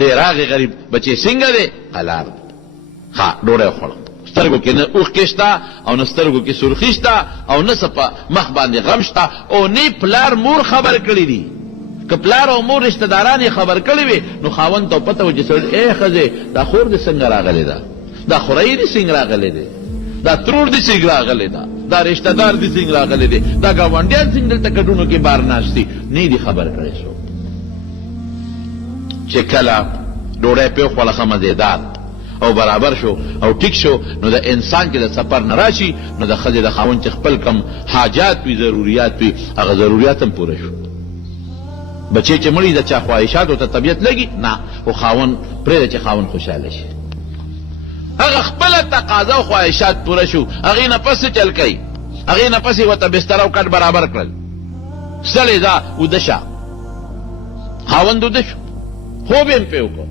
دی راغی غریب بچی څنګه دی قلار ها ډوډۍ خوړه سترګو کې نه اوښکې شته او نه سترګو کې سرخي شته او نه څه په مخ باندې غم شته او نه پلار مور خبر کړي دي که پلار او مور رشته داران یې خبر کړي وي نو خاوند ته پته و چې سړی ای ښځې دا خور دې څنګه راغلی ده دا خورۍ دې څنګه راغلی دی دا ترور دې څنګه راغلی ده دا رشته دار دې څنګه راغلی دی دا ګاونډیان څنګه دلته کډونو کې بار ناست دي نه دي خبر کړی شو چې کله ډوډۍ پې وخوړه ښه مزېدار او برابر شو او ټیک شو نو د انسان کې د سفر نه راشي نو د ښځې د خاوند چې خپل کم حاجات وي ضروریات وي هغه ضروریات هم پوره شو بچې چې مړي د چا خواهشاتو ته طبیعت لګي نه خو خاوند پرېږده چې خاوند خوشحاله شي هغه خپله تقاضا او خواهشات پوره شو هغې نه پس چل کوي هغې نه پسې ورته بستره او کټ برابر کړل ستړې ځه اوده شه خاوند اوده شو خوب یې پې وکړو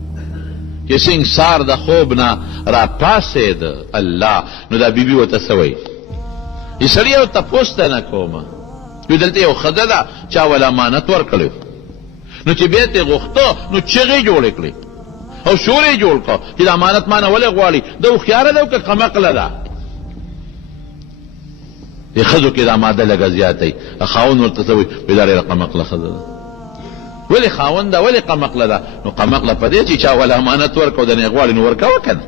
چې څنګه سار د خوب نه راپاڅېد الله نو دا بیبي ورته څه وایي چې سړي یو تپوس ته نه کومه وی دلته یو ښځه ده چا ول امانت ورکړی نو چې بیا ترې غوښته نو چغې جوړې کړې او شور یې جوړ کړه چې د امانت ما نه ولې غواړي ده هوښیاره ده او که کمعقله ده د ښځو کې دا ماده لږه زیاته وي خاوند ورته څه وایي وی دا ډېره کمعقله ښځه ده ولې خاوند ده ولې قمقله ده نو قمقله په دې چې چا ول امانت ورکړو د نه غواړي نو ورکوه که نه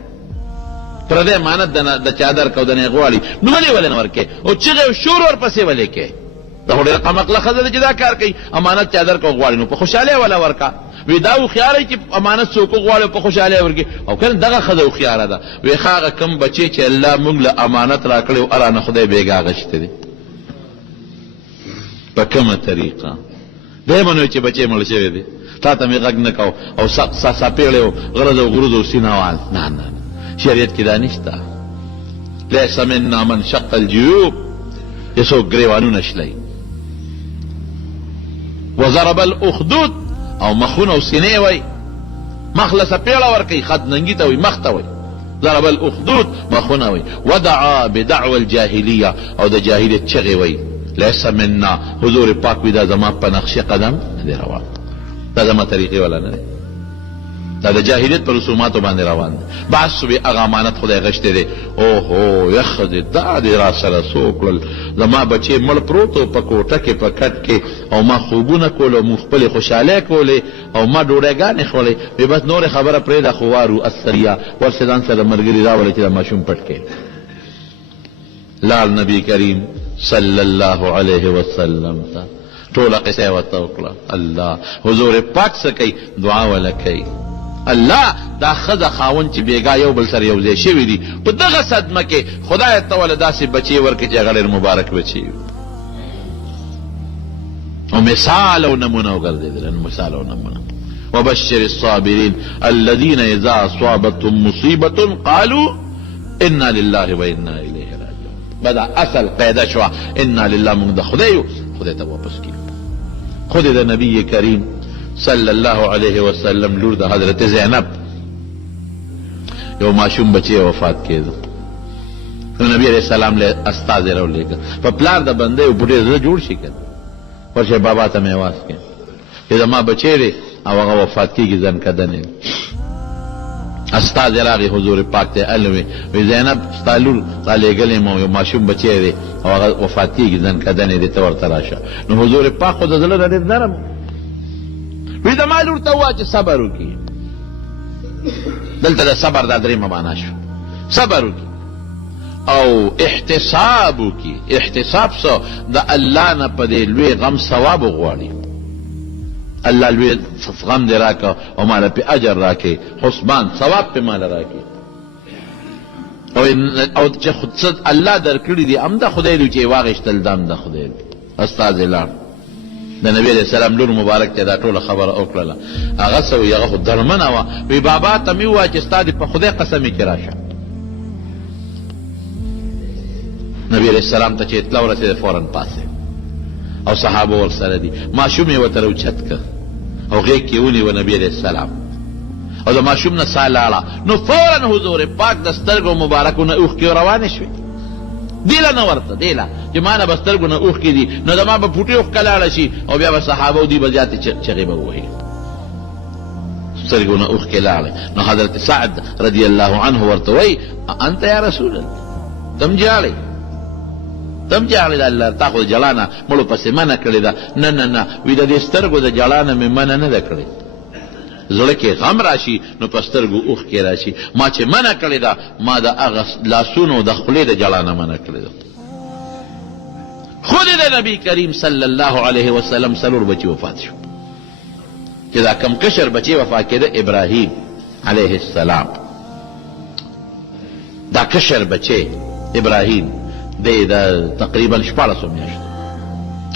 پردی امانت د چا درکړو د نه غواړي نو ولې نه ورکې او چغې او شور ورپسې ولې کې دا خو ډېره قمقله ښځه ده چې دا کار کوي امانت چا درکړو غواړي نو په خوشحالۍ وله ورکه وی دا هوښیاره چې امانت څوک غواړي په خوشحالۍ ورکړي او که نه دغه ښځه هوښیاره ده وی ښه هغه کوم بچی چې الله موږ له امانت راکړی او ارانه خدای بېګا غشتی دی په کومه طریقه دی منو چې بچې مړ شوی دی تا ته مې غږ نه کو او ساپېړی او غرض او غرض او سینهوال نه نه شریعت کې دا نشته لیس منا من شق الجیوب چې څوک ګریوانونه شلی وضرب الاخدود او مخونه او سینې وی مخ له سپېړه ورکوي خد ننګي ته وي مخ ته وي ضرب الاخدود مخونه وي ودعا بدعوى الجاهلیه او د جاهلیت چغې وی لیس منا حضور پاک وی دا زما په نقش قدم نه دی روان دا زما طریقې والا نه دی دا د جاهلیت په رسوماتو باندې روان دی بعض صبح هغه امانت خدای غشتی دی اوهو یا ښځې دا دې را سره څه وکړل زما بچې مړ پروت و په کوټه کې په کټ کې او ما خوبونه کول او موږ خپلې خوشحالۍ کولې او ما ډوډۍ خولې وی بس نورې خبره پرېږده خو وارو السریه ورسې ځان سره ملګري راولې چې دا ماشوم پټ کړي لال نبی کریم صلی الله علیه وسلم ته ټوله قصه یې ورته وکړه الله حضور پاک څه کوي دعا وله کوي الله دا ښځه خاوند چې بېګا یو بل سره یو ځای شوي دي په دغه صدمه کې خدای ته ولې داسې بچې ورکړي چې هغه ډېر مبارک بچې وي او مثال او نمونه وګرځېدل مثال او نمونه وبشر الصابرین الذین اذا اصابتهم مصیبة قالوا انا لله وانا الیه راجعون بدا اصل قاعده شوه انا لله موږ د خدای یو خدای ته واپس کیږو خدای د نبی کریم صلی الله علیه وسلم لور د حضرت زینب یو ماشوم بچی وفات کېده نو نبی علیہ السلام له استازی راولېږه په پلار د بنده یو بوډۍ زړه جوړ شي که ورشه بابا ته مې اواز کړې چې زما بچی دی او هغه وفات کېږي ځنکدنې استازی راغی حضور پاک ته الوی وی زینب ستا لور تا لېږلی مو یو ماشوم بچی دی او هغه وفات کېږي ځنکدنې دی ته ورته راشه نو حضور پاک خو د زړه نه ډېر نرم وی زما لور ته ووایه چې صبر وکړي دلته د صبر دا درېیمه معنا شو صبر وکړي او احتساب وکړي احتساب څه د الله نه په دې لوی غم ثواب وغواړي الله لوی غم دې راکړه او ماله پې اجر راکړي حسبان ثواب پې ماله راکړي او چې څه الله درکړي دي هم د خدای لوی چې یې واخېستل دا هم د خدای لوی استازی لاړ د نبی علیہ السلام لور مبارک ته دا ټوله خبره وکړله هغه څه وي هغه خو درمنه وه وی بابا ته مې ووایه چې ستا دې په خدای قسمې کې راشه نبی علیہ السلام ته چې اطلاع ورسېده فوراً پاسې او صحابه ورسره دي ماشوم یې ورته راوچت که او غېږ کې ونیوه نبی علیہ السلام او د ماشوم نه ساه لاړه نو فوراً حضور پاک د سترګو مبارکو نه اوښکې روانې شوې دیله نه ورته دیله چې ما نه به سترګو نه اوښکې دي نو زما به پوټې اوښکه لاړه شي او بیا به صحابه او دوی به زیاتې چغې به ووهي سترګو نه اوښکې لاړې. نو حضرت سعد رضی الله عنه ورته وایي انت یا رسول الله، تم جاړې د الله، تا خو د جړا نه مړو پسې منع کړې ده. نه نه نه، وي د دې سترګو د جړا نه مې منع نه ده کړې. زړه کې غم راشي نو په سترګو اوښکې راشي. ما چې منع کړې ده، ما د هغه لاسونو د خولې د جړا نه منع کړې ده. خود د نبی کریم صلی الله علیه وسلم څلور بچي وفات شو. چې دا کم کشر بچی وفات کېده ابراهیم علیه السلام، دا کشر بچی ابراهیم دی دا تقریبا 14 میاشتو،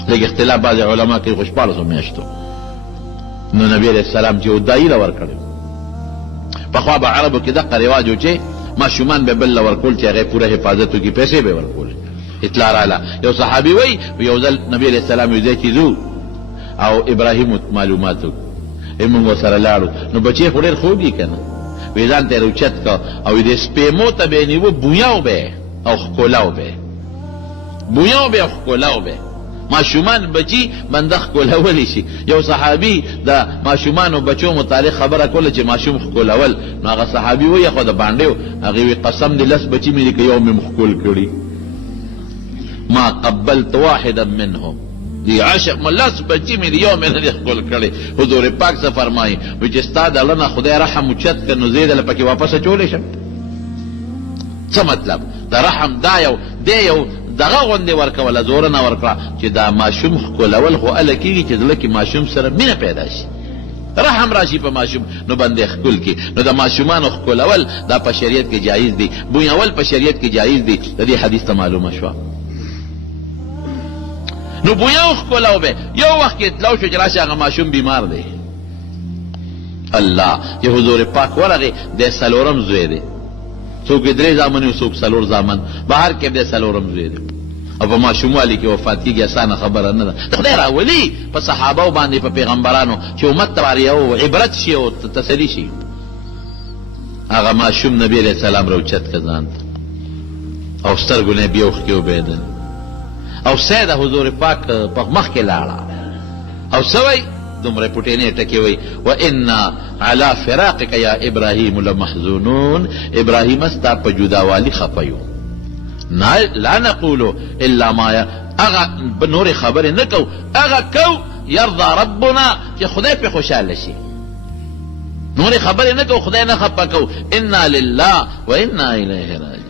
لږ اختلاف بعض علما کوي خو 14 میاشتو. نو نبی علیہ السلام چې دایي له ورکړی. پخوا به عربو کې دغه رواج و چې ماشومان به بل له ورکول چې هغې پوره حفاظت وکړي، پیسې به ورکول. اطلاع راله یو صحابي وایي یو ځل نبی علیہ السلام یو ځای کې ځو او ابراهیم معلومات وکړو، موږ ورسره لاړو. نو بچی خو ډېر خوږ دي که نه، وی ځان ته یې راوچت که او د سپېمو ته به یې نیوه، بویاو به او ښکلاو به، بویاو به او ښکلاو به. ماشومان بچی بنده ښکلولی شي. یو صحابي د ماشومانو بچو متعلق خبره کوله چې ماشوم ښکلول. نو هغه صحابي وایي خو د باندې هغې وی قسم دې 10 بچي مې دي که یو مې ښکل کړي، ما قبلت واحدا منهم، دی 10 بچی مې یو مې نه دي ښکل کړی. حضور پاک څه فرمایي وایي چې ستا د الله نه خدای رحم اوچت کړ نو زه یې دله پکې واپس اچولی شم. څه مطلب؟ د رحم دا یو دغه غوندې ورکوله، زوره نه ورکړه چې دا ماشوم ښکلول خو هله کېږي چې زړه کې ماشوم سره مینه پیدا شي، رحم راشي په ماشوم، نو بندې ښکل کړي. نو د ماشومانو ښکلول دا په شریعت کې جایز دي، بویول په شریعت کې جایز دي. د دې حدیث ته معلومه شوه. نو بویاو ښکلاو به. یو وخت کې اطلاع شو چې راشي هغه ماشوم بیمار دی. الله چې حضور پاک ورغې د 4 زوی دی، څوک 3 زامن څوک 4 زامن، بهر کې د 4 زوی دی او په ماشوموالي کې وفات کېږي. اسانه خبره نه ده. د خدای راولي په صحابو باندې په پیغمبرانو چې امت ته واریا او عبرت شي او تسلي شي. هغه ماشوم نبی علیہ السلام راوچت که ځان ته او سترګو نه بیا اوښکې وبهېدل او سید حضور پاک په مخ کې لاړه او سوی دومره پټینې ټکې وی وانا علی فراقک یا ابراهیم لمحزونون، ابراهیم ستا په جداوالي خفه یو. لا نقولو الا ما هغه نورې خبرې نه کو، هغه کو یرضا ربنا چې خدای پې خوشحاله شي. نورې خبرې نه کو، خدای نه خفه کو. انا لله و انا الیه راجعون.